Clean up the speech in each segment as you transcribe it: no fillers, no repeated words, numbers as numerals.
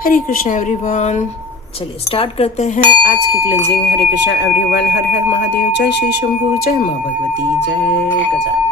हरे Krishna everyone. चलिए start करते हैं आज की क्लेंजिंग। हरे कृष्णा एवरीवन। हर हर महादेव। जय श्री शंभू। जय माँ भगवती। जय गजानन।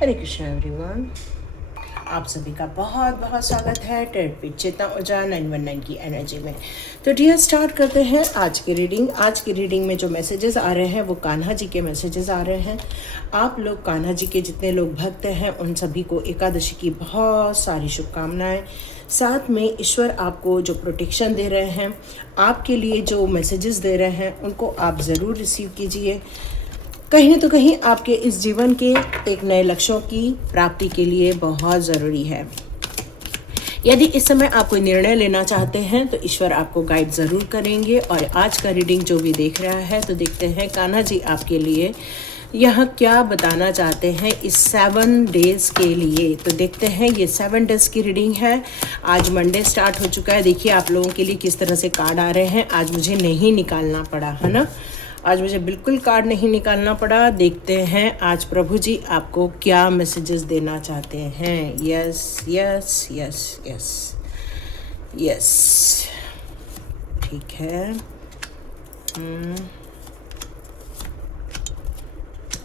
हरे कृष्णा एवरीवन। आप सभी का बहुत बहुत स्वागत है टेड पे चेतना ऊर्जा 919 की एनर्जी में। तो डियर स्टार्ट करते हैं आज की रीडिंग। आज की रीडिंग में जो मैसेजेस आ रहे हैं वो कान्हा जी के मैसेजेस आ रहे हैं। आप लोग कान्हा जी के जितने लोग भक्त हैं उन सभी को एकादशी की बहुत सारी शुभकामनाएं। साथ में ईश्वर आपको जो प्रोटेक्शन दे रहे हैं, आपके लिए जो मैसेजेस दे रहे हैं उनको आप ज़रूर रिसीव कीजिए। कहीं न तो कहीं आपके इस जीवन के एक नए लक्ष्यों की प्राप्ति के लिए बहुत ज़रूरी है। यदि इस समय आप कोई निर्णय लेना चाहते हैं तो ईश्वर आपको गाइड ज़रूर करेंगे। और आज का रीडिंग जो भी देख रहा है तो देखते हैं कान्हा जी आपके लिए यहाँ क्या बताना चाहते हैं इस 7 डेज़ के लिए। तो देखते हैं, ये 7 डेज़ की रीडिंग है। आज मंडे स्टार्ट हो चुका है। देखिए आप लोगों के लिए किस तरह से कार्ड आ रहे हैं। आज मुझे नहीं निकालना पड़ा, है ना। आज मुझे बिल्कुल कार्ड नहीं निकालना पड़ा। देखते हैं आज प्रभु जी आपको क्या मैसेजेस देना चाहते हैं। Yes yes yes yes yes, ठीक है।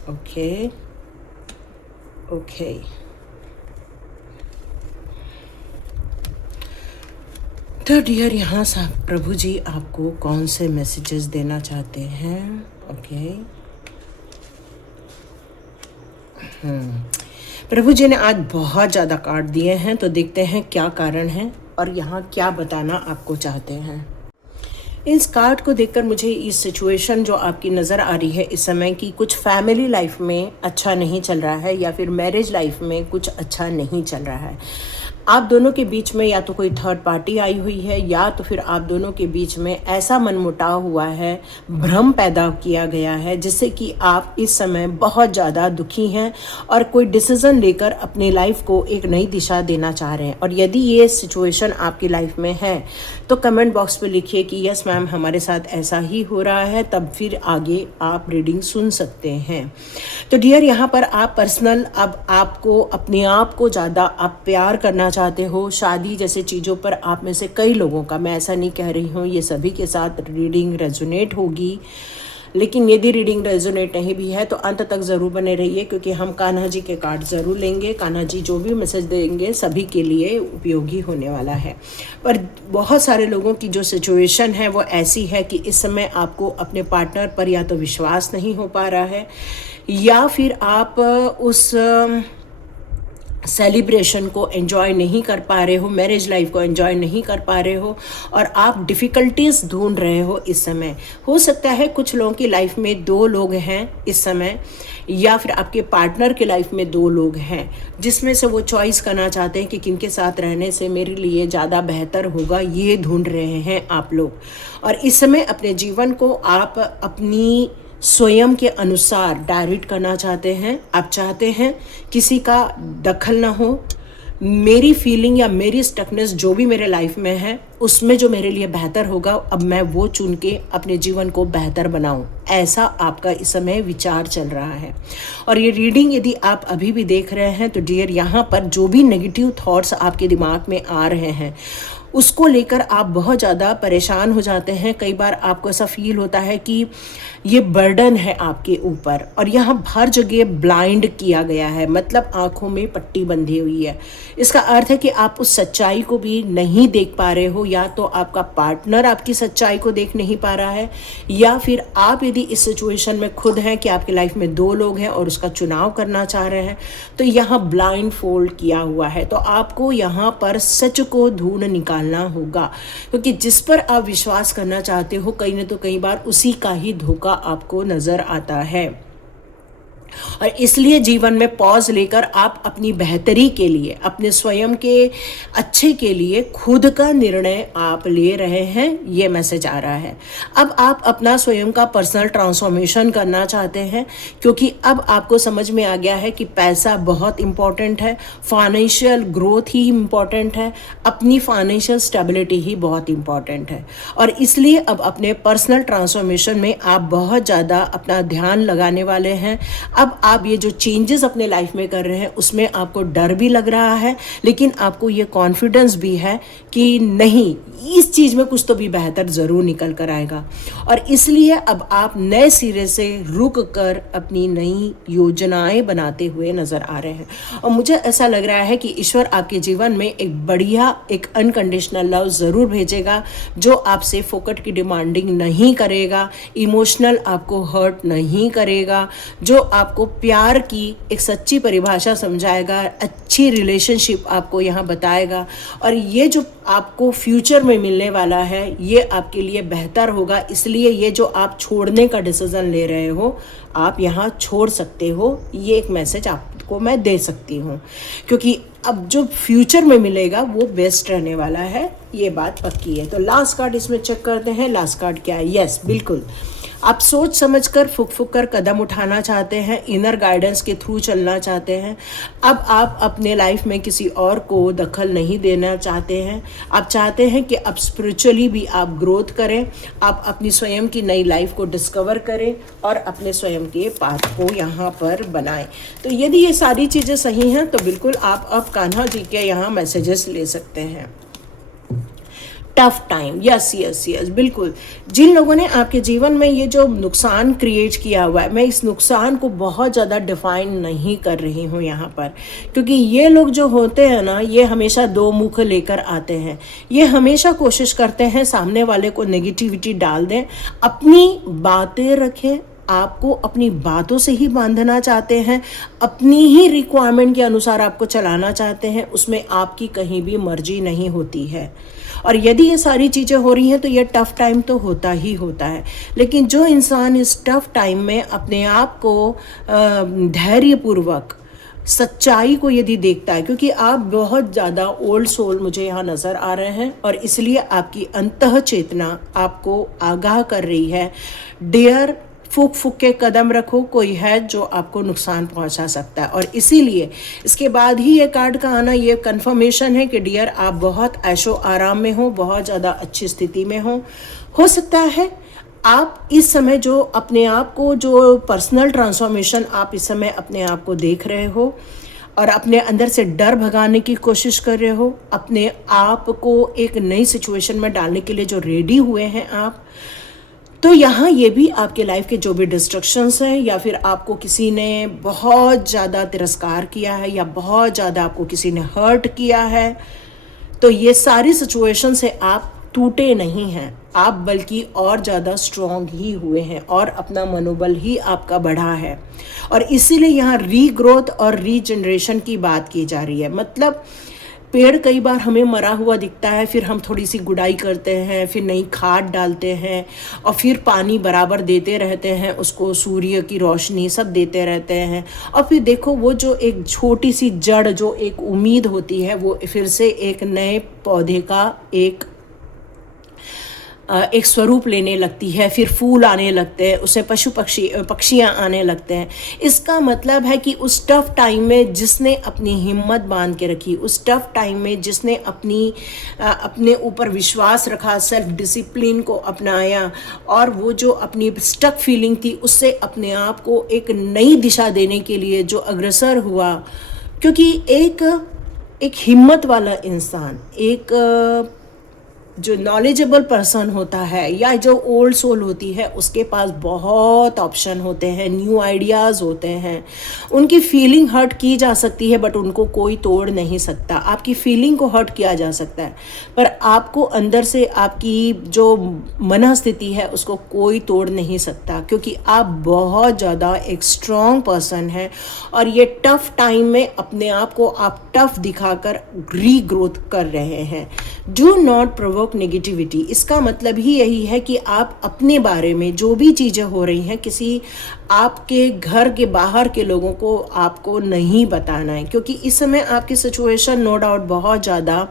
ओके ओके, तो डियर यहाँ से प्रभु जी आपको कौन से मैसेजेस देना चाहते हैं। ओके, प्रभु जी ने आज बहुत ज़्यादा कार्ड दिए हैं। तो देखते हैं क्या कारण है और यहाँ क्या बताना आपको चाहते हैं। इस कार्ड को देखकर मुझे इस सिचुएशन जो आपकी नज़र आ रही है इस समय की, कुछ फैमिली लाइफ में अच्छा नहीं चल रहा है या फिर मैरिज लाइफ में कुछ अच्छा नहीं चल रहा है। आप दोनों के बीच में या तो कोई थर्ड पार्टी आई हुई है या तो फिर आप दोनों के बीच में ऐसा मनमुटाव हुआ है, भ्रम पैदा किया गया है जिससे कि आप इस समय बहुत ज़्यादा दुखी हैं और कोई डिसीज़न लेकर अपनी लाइफ को एक नई दिशा देना चाह रहे हैं। और यदि ये सिचुएशन आपकी लाइफ में है तो कमेंट बॉक्स पे लिखिए कि यस मैम हमारे साथ ऐसा ही हो रहा है, तब फिर आगे आप रीडिंग सुन सकते हैं। तो डियर यहाँ पर आप पर्सनल अब आपको अपने आप को ज़्यादा आप प्यार करना चाहते हो। शादी जैसे चीज़ों पर आप में से कई लोगों का, मैं ऐसा नहीं कह रही हूँ ये सभी के साथ रीडिंग रेजोनेट होगी, लेकिन यदि रीडिंग रेजोनेट नहीं भी है तो अंत तक ज़रूर बने रहिए क्योंकि हम कान्हा जी के कार्ड ज़रूर लेंगे। कान्हा जी जो भी मैसेज देंगे सभी के लिए उपयोगी होने वाला है। पर बहुत सारे लोगों की जो सिचुएशन है वो ऐसी है कि इस समय आपको अपने पार्टनर पर या तो विश्वास नहीं हो पा रहा है या फिर आप उस सेलिब्रेशन को एंजॉय नहीं कर पा रहे हो, मैरिज लाइफ को एंजॉय नहीं कर पा रहे हो और आप डिफ़िकल्टीज़ ढूंढ रहे हो इस समय। हो सकता है कुछ लोगों की लाइफ में 2 लोग हैं इस समय या फिर आपके पार्टनर के लाइफ में 2 लोग हैं जिसमें से वो चॉइस करना चाहते हैं कि किनके साथ रहने से मेरे लिए ज़्यादा बेहतर होगा, ये ढूंढ रहे हैं आप लोग। और इस समय अपने जीवन को आप अपनी स्वयं के अनुसार डायरेक्ट करना चाहते हैं। आप चाहते हैं किसी का दखल ना हो, मेरी फीलिंग या मेरी स्टकनेस जो भी मेरे लाइफ में है उसमें जो मेरे लिए बेहतर होगा अब मैं वो चुन के अपने जीवन को बेहतर बनाऊं, ऐसा आपका इस समय विचार चल रहा है। और ये रीडिंग यदि आप अभी भी देख रहे हैं तो डियर यहाँ पर जो भी नेगेटिव थॉट्स आपके दिमाग में आ रहे हैं उसको लेकर आप बहुत ज़्यादा परेशान हो जाते हैं। कई बार आपको ऐसा फील होता है कि ये बर्डन है आपके ऊपर और यहाँ हर जगह ब्लाइंड किया गया है, मतलब आँखों में पट्टी बंधी हुई है। इसका अर्थ है कि आप उस सच्चाई को भी नहीं देख पा रहे हो, या तो आपका पार्टनर आपकी सच्चाई को देख नहीं पा रहा है या फिर आप यदि इस सिचुएशन में खुद हैं कि आपकी लाइफ में 2 लोग हैं और उसका चुनाव करना चाह रहे हैं तो यहाँ ब्लाइंड फोल्ड किया हुआ है। तो आपको यहाँ पर सच को ढूंढ निकालना होगा क्योंकि जिस पर आप विश्वास करना चाहते हो कहीं न तो कई बार उसी का ही धोखा आपको नज़र आता है। और इसलिए जीवन में पॉज लेकर आप अपनी बेहतरी के लिए, अपने स्वयं के अच्छे के लिए खुद का निर्णय आप ले रहे हैं, ये मैसेज आ रहा है। अब आप अपना स्वयं का पर्सनल ट्रांसफॉर्मेशन करना चाहते हैं, क्योंकि अब आपको समझ में आ गया है कि पैसा बहुत इंपॉर्टेंट है, फाइनेंशियल ग्रोथ ही इंपॉर्टेंट है, अपनी फाइनेंशियल स्टेबिलिटी ही बहुत इंपॉर्टेंट है। और इसलिए अब अपने पर्सनल ट्रांसफॉर्मेशन में आप बहुत ज़्यादा अपना ध्यान लगाने वाले हैं। अब आप ये जो चेंजेस अपने लाइफ में कर रहे हैं उसमें आपको डर भी लग रहा है, लेकिन आपको ये कॉन्फिडेंस भी है कि नहीं, इस चीज़ में कुछ तो भी बेहतर ज़रूर निकल कर आएगा। और इसलिए अब आप नए सिरे से रुक कर अपनी नई योजनाएं बनाते हुए नज़र आ रहे हैं। और मुझे ऐसा लग रहा है कि ईश्वर आपके जीवन में एक बढ़िया, एक अनकंडीशनल लव ज़रूर भेजेगा, जो आपसे फोकट की डिमांडिंग नहीं करेगा, इमोशनल आपको हर्ट नहीं करेगा, जो आपको प्यार की एक सच्ची परिभाषा समझाएगा, अच्छी रिलेशनशिप आपको यहाँ बताएगा। और ये जो आपको फ्यूचर में मिलने वाला है ये आपके लिए बेहतर होगा। इसलिए ये जो आप छोड़ने का डिसीज़न ले रहे हो, आप यहाँ छोड़ सकते हो, ये एक मैसेज आपको मैं दे सकती हूँ, क्योंकि अब जो फ्यूचर में मिलेगा वो बेस्ट रहने वाला है, ये बात पक्की है। तो लास्ट कार्ड इसमें चेक करते हैं। लास्ट कार्ड क्या है? यस, बिल्कुल, आप सोच समझकर फुक फुक कर कदम उठाना चाहते हैं, इनर गाइडेंस के थ्रू चलना चाहते हैं। अब आप अपने लाइफ में किसी और को दखल नहीं देना चाहते हैं। आप चाहते हैं कि अब स्पिरिचुअली भी आप ग्रोथ करें, आप अपनी स्वयं की नई लाइफ को डिस्कवर करें और अपने स्वयं के पाथ को यहाँ पर बनाएं। तो यदि ये सारी चीज़ें सही हैं तो बिल्कुल आप अब कान्हा जी के यहाँ मैसेजेस ले सकते हैं। Tough time, yes yes yes, बिल्कुल। जिन लोगों ने आपके जीवन में ये जो नुकसान क्रिएट किया हुआ है, मैं इस नुकसान को बहुत ज़्यादा डिफाइन नहीं कर रही हूँ यहाँ पर, क्योंकि ये लोग जो होते हैं ना, ये हमेशा दो मुख लेकर आते हैं। ये हमेशा कोशिश करते हैं सामने वाले को नेगेटिविटी डाल दें, अपनी बातें रखें, आपको अपनी बातों से ही बांधना चाहते हैं, अपनी ही रिक्वायरमेंट के अनुसार आपको चलाना चाहते हैं, उसमें आपकी कहीं भी मर्जी नहीं होती है। और यदि ये सारी चीज़ें हो रही हैं तो ये टफ़ टाइम तो होता ही होता है। लेकिन जो इंसान इस टफ़ टाइम में अपने आप को धैर्यपूर्वक, सच्चाई को यदि देखता है, क्योंकि आप बहुत ज़्यादा ओल्ड सोल मुझे यहाँ नज़र आ रहे हैं और इसलिए आपकी अंतः चेतना आपको आगाह कर रही है, डियर फूक फूक के कदम रखो, कोई है जो आपको नुकसान पहुंचा सकता है। और इसीलिए इसके बाद ही ये कार्ड का आना ये कंफर्मेशन है कि डियर आप बहुत ऐशो आराम में हो, बहुत ज़्यादा अच्छी स्थिति में हो सकता है आप इस समय जो अपने आप को, जो पर्सनल ट्रांसफॉर्मेशन आप इस समय अपने आप को देख रहे हो और अपने अंदर से डर भगाने की कोशिश कर रहे हो, अपने आप को एक नई सिचुएशन में डालने के लिए जो रेडी हुए हैं आप, तो यहाँ ये भी आपके लाइफ के जो भी डिस्ट्रक्शंस हैं, या फिर आपको किसी ने बहुत ज़्यादा तिरस्कार किया है, या बहुत ज़्यादा आपको किसी ने हर्ट किया है, तो ये सारी सिचुएशन से आप टूटे नहीं हैं, आप बल्कि और ज़्यादा स्ट्रॉन्ग ही हुए हैं और अपना मनोबल ही आपका बढ़ा है। और इसीलिए यहाँ रीग्रोथ और रीजनरेशन की बात की जा रही है। मतलब पेड़ कई बार हमें मरा हुआ दिखता है, फिर हम थोड़ी सी गुड़ाई करते हैं, फिर नई खाद डालते हैं और फिर पानी बराबर देते रहते हैं, उसको सूर्य की रोशनी सब देते रहते हैं, और फिर देखो वो जो एक छोटी सी जड़, जो एक उम्मीद होती है, वो फिर से एक नए पौधे का एक स्वरूप लेने लगती है, फिर फूल आने लगते हैं, उससे पशु पक्षियाँ आने लगते हैं। इसका मतलब है कि उस टफ़ टाइम में जिसने अपनी हिम्मत बांध के रखी, उस टफ़ टाइम में जिसने अपने ऊपर विश्वास रखा, सेल्फ डिसिप्लिन को अपनाया, और वो जो अपनी स्टक फीलिंग थी उससे अपने आप को एक नई दिशा देने के लिए जो अग्रसर हुआ, क्योंकि एक हिम्मत वाला इंसान, एक जो नॉलेजेबल पर्सन होता है या जो ओल्ड सोल होती है, उसके पास बहुत ऑप्शन होते हैं, न्यू आइडियाज़ होते हैं। उनकी फीलिंग हर्ट की जा सकती है बट उनको कोई तोड़ नहीं सकता। आपकी फीलिंग को हर्ट किया जा सकता है पर आपको अंदर से आपकी जो मनस्थिति है उसको कोई तोड़ नहीं सकता, क्योंकि आप बहुत ज़्यादा एक स्ट्रॉन्ग पर्सन हैं और ये टफ़ टाइम में अपने आप को आप टफ़ दिखाकर रीग्रोथ कर रहे हैं। Do not provoke provoke negativity, इसका मतलब ही यही है कि आप अपने बारे में जो भी चीज़ें हो रही हैं किसी आपके घर के बाहर के लोगों को आपको नहीं बताना है, क्योंकि इस समय आपकी सिचुएशन नो डाउट बहुत ज़्यादा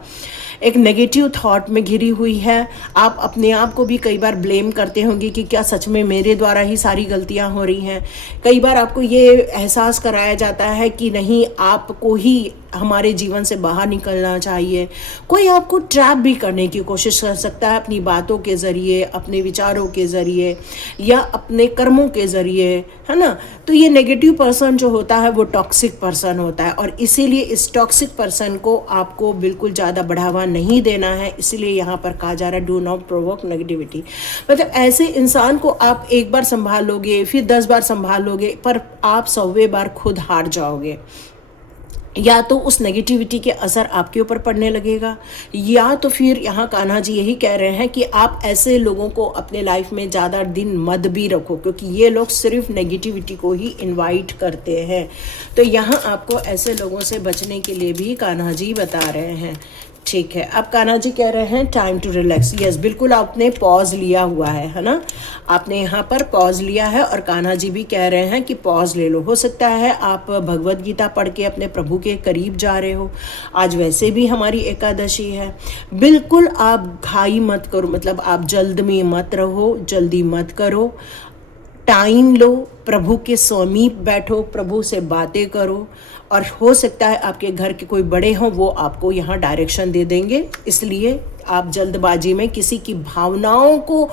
एक नेगेटिव थॉट में घिरी हुई है। आप अपने आप को भी कई बार ब्लेम करते होंगे कि क्या सच में मेरे द्वारा ही सारी गलतियां हो रही हैं। कई बार आपको ये एहसास कराया जाता है कि नहीं, आपको ही हमारे जीवन से बाहर निकलना चाहिए। कोई आपको ट्रैप भी करने की कोशिश कर सकता है अपनी बातों के ज़रिए, अपने विचारों के ज़रिए या अपने कर्मों के ज़रिए, है ना। तो ये नेगेटिव पर्सन जो होता है वो टॉक्सिक पर्सन होता है, और इसीलिए इस टॉक्सिक पर्सन को आपको बिल्कुल ज़्यादा बढ़ावा नहीं देना है। इसीलिए यहाँ पर कहा जा रहा है डू नॉट प्रोवोक नेगेटिविटी। मतलब ऐसे इंसान को आप एक बार संभाल लोगे, फिर 10 बार संभाल लोगे, पर आप 100वें बार खुद हार जाओगे। या तो उस नेगेटिविटी के असर आपके ऊपर पड़ने लगेगा, या तो फिर यहाँ कान्हा जी यही कह रहे हैं कि आप ऐसे लोगों को अपने लाइफ में ज़्यादा दिन मत भी रखो, क्योंकि ये लोग सिर्फ नेगेटिविटी को ही इनवाइट करते हैं। तो यहाँ आपको ऐसे लोगों से बचने के लिए भी कान्हा जी बता रहे हैं। ठीक है, अब कान्हा जी कह रहे हैं टाइम टू रिलैक्स। यस, बिल्कुल आपने पॉज लिया हुआ है ना, आपने यहाँ पर पॉज लिया है, और कान्हा जी भी कह रहे हैं कि पॉज ले लो। हो सकता है आप भगवत गीता पढ़ के अपने प्रभु के करीब जा रहे हो। आज वैसे भी हमारी एकादशी है। बिल्कुल आप घाई मत करो, मतलब आप जल्द में मत रहो, जल्दी मत करो। टाइम लो, प्रभु के समीप बैठो, प्रभु से बातें करो, और हो सकता है आपके घर के कोई बड़े हों, वो आपको यहाँ डायरेक्शन दे देंगे। इसलिए आप जल्दबाजी में किसी की भावनाओं को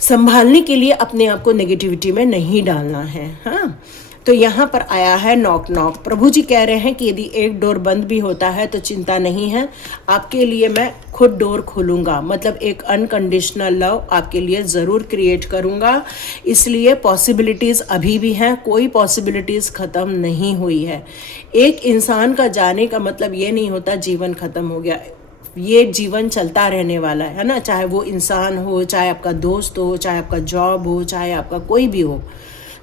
संभालने के लिए अपने आप को नेगेटिविटी में नहीं डालना है। हाँ, तो यहाँ पर आया है नॉक नॉक। प्रभु जी कह रहे हैं कि यदि एक डोर बंद भी होता है तो चिंता नहीं है, आपके लिए मैं खुद डोर खोलूँगा। मतलब एक अनकंडीशनल लव आपके लिए ज़रूर क्रिएट करूँगा। इसलिए पॉसिबिलिटीज़ अभी भी हैं, कोई पॉसिबिलिटीज़ ख़त्म नहीं हुई है। एक इंसान का जाने का मतलब ये नहीं होता जीवन ख़त्म हो गया। ये जीवन चलता रहने वाला है ना, चाहे वो इंसान हो, चाहे आपका दोस्त हो, चाहे आपका जॉब हो, चाहे आपका कोई भी हो,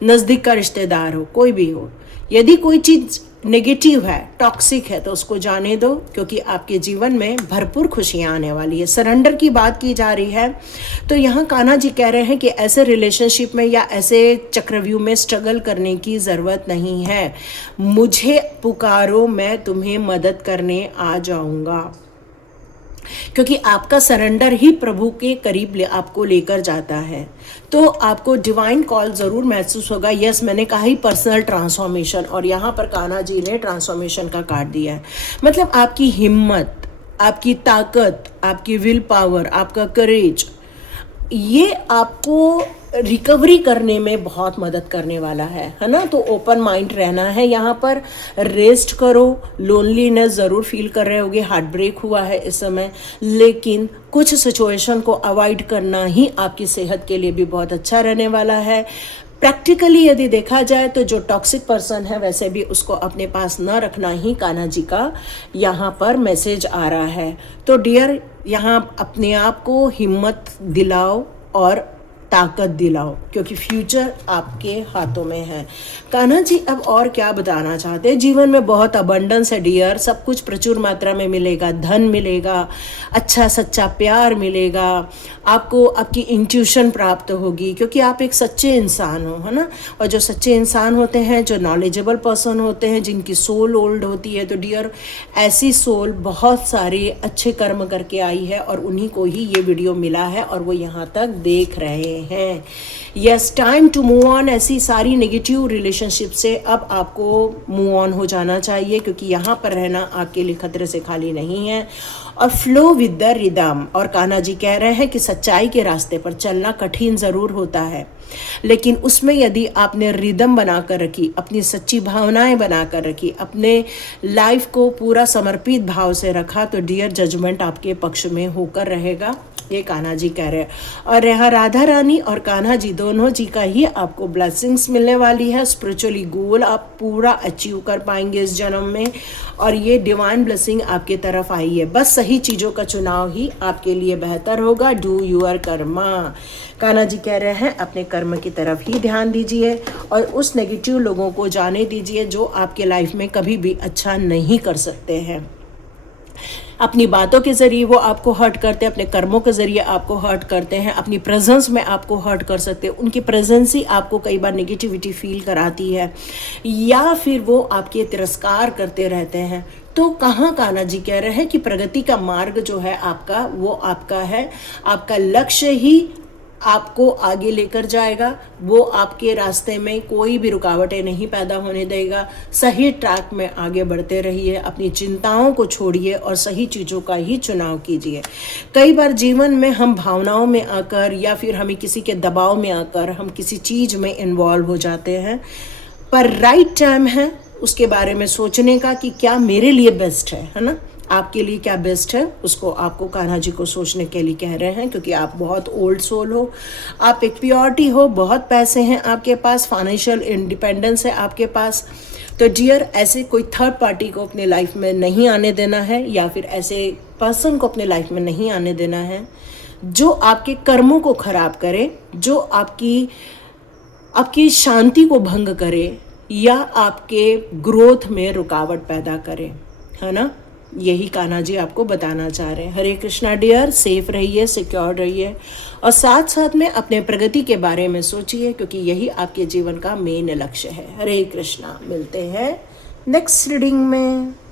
नज़दीक का रिश्तेदार हो, कोई भी हो। यदि कोई चीज़ नेगेटिव है, टॉक्सिक है, तो उसको जाने दो, क्योंकि आपके जीवन में भरपूर खुशियाँ आने वाली है। सरेंडर की बात की जा रही है, तो यहाँ कान्हा जी कह रहे हैं कि ऐसे रिलेशनशिप में या ऐसे चक्रव्यूह में स्ट्रगल करने की ज़रूरत नहीं है। मुझे पुकारो, मैं तुम्हें मदद करने आ जाऊँगा, क्योंकि आपका सरेंडर ही प्रभु के करीब आपको लेकर जाता है। तो आपको डिवाइन कॉल ज़रूर महसूस होगा। यस, मैंने कहा ही पर्सनल ट्रांसफॉर्मेशन, और यहाँ पर कान्हा जी ने ट्रांसफॉर्मेशन का कार्ड दिया है। मतलब आपकी हिम्मत, आपकी ताकत, आपकी विल पावर, आपका करेज, ये आपको रिकवरी करने में बहुत मदद करने वाला है ना। तो ओपन माइंड रहना है, यहाँ पर रेस्ट करो। लोनलीनेस ज़रूर फील कर रहे होगे, हार्ट ब्रेक हुआ है इस समय, लेकिन कुछ सिचुएशन को अवॉइड करना ही आपकी सेहत के लिए भी बहुत अच्छा रहने वाला है। प्रैक्टिकली यदि देखा जाए तो जो टॉक्सिक पर्सन है वैसे भी उसको अपने पास न रखना ही कान्हा जी का यहाँ पर मैसेज आ रहा है। तो डियर, यहाँ अपने आप को हिम्मत दिलाओ और ताकत दिलाओ, क्योंकि फ्यूचर आपके हाथों में है। कान्हा जी अब और क्या बताना चाहते हैं? जीवन में बहुत अबंडेंस है डियर, सब कुछ प्रचुर मात्रा में मिलेगा, धन मिलेगा, अच्छा सच्चा प्यार मिलेगा, आपको आपकी इंट्यूशन प्राप्त होगी, क्योंकि आप एक सच्चे इंसान हो, है ना। और जो सच्चे इंसान होते हैं, जो नॉलेजेबल पर्सन होते हैं, जिनकी सोल ओल्ड होती है, तो डियर ऐसी सोल बहुत सारे अच्छे कर्म करके आई है, और उन्हीं को ही ये वीडियो मिला है और वो यहाँ तक देख रहे हैं। Yes, time to move on. ऐसी सारी नेगेटिव रिलेशनशिप से अब आपको मूव ऑन हो जाना चाहिए, क्योंकि यहाँ पर रहना आपके लिए खतरे से खाली नहीं है। और फ्लो विद द रिदम। और कान्हा जी कह रहे हैं कि सच्चाई के रास्ते पर चलना कठिन ज़रूर होता है, लेकिन उसमें यदि आपने रिदम बनाकर रखी, अपनी सच्ची भावनाएं बनाकर रखी, अपने लाइफ को पूरा समर्पित भाव से रखा, तो डियर जजमेंट आपके पक्ष में होकर रहेगा, ये कान्हा जी कह रहे हैं। और यहाँ राधा रानी और कान्हा जी दोनों जी का ही आपको ब्लेसिंग्स मिलने वाली है। स्पिरिचुअली गोल आप पूरा अचीव कर पाएंगे इस जन्म में, और ये डिवाइन ब्लेसिंग आपके तरफ आई है। बस सही चीज़ों का चुनाव ही आपके लिए बेहतर होगा। Do your karma. कान्हा जी कह रहे हैं अपने कर्म की तरफ ही ध्यान दीजिए, और उस नेगेटिव लोगों को जाने दीजिए जो आपके लाइफ में कभी भी अच्छा नहीं कर सकते हैं। अपनी बातों के ज़रिए वो आपको हर्ट करते हैं, अपने कर्मों के ज़रिए आपको हर्ट करते हैं, अपनी प्रेजेंस में आपको हर्ट कर सकते हैं। उनकी प्रेजेंस ही आपको कई बार नेगेटिविटी फील कराती है, या फिर वो आपके तिरस्कार करते रहते हैं। तो कहाँ कान्हा जी कह रहे हैं कि प्रगति का मार्ग जो है आपका, वो आपका है, आपका लक्ष्य ही आपको आगे लेकर जाएगा। वो आपके रास्ते में कोई भी रुकावटें नहीं पैदा होने देगा। सही ट्रैक में आगे बढ़ते रहिए, अपनी चिंताओं को छोड़िए और सही चीज़ों का ही चुनाव कीजिए। कई बार जीवन में हम भावनाओं में आकर या फिर हमें किसी के दबाव में आकर हम किसी चीज़ में इन्वॉल्व हो जाते हैं, पर राइट टाइम है उसके बारे में सोचने का कि क्या मेरे लिए बेस्ट है ना, आपके लिए क्या बेस्ट है, उसको आपको कान्हा जी को सोचने के लिए कह रहे हैं। क्योंकि आप बहुत ओल्ड सोल हो, आप एक प्योरिटी हो, बहुत पैसे हैं आपके पास, फाइनेंशियल इंडिपेंडेंस है आपके पास। तो डियर, ऐसे कोई थर्ड पार्टी को अपने लाइफ में नहीं आने देना है, या फिर ऐसे पर्सन को अपने लाइफ में नहीं आने देना है जो आपके कर्मों को खराब करे, जो आपकी शांति को भंग करे, या आपके ग्रोथ में रुकावट पैदा करे, है ना। यही कान्हा जी आपको बताना चाह रहे हैं। हरे कृष्णा डियर, सेफ रहिए, सिक्योर रहिए, और साथ साथ में अपने प्रगति के बारे में सोचिए, क्योंकि यही आपके जीवन का मेन लक्ष्य है। हरे कृष्णा। मिलते हैं नेक्स्ट रीडिंग में।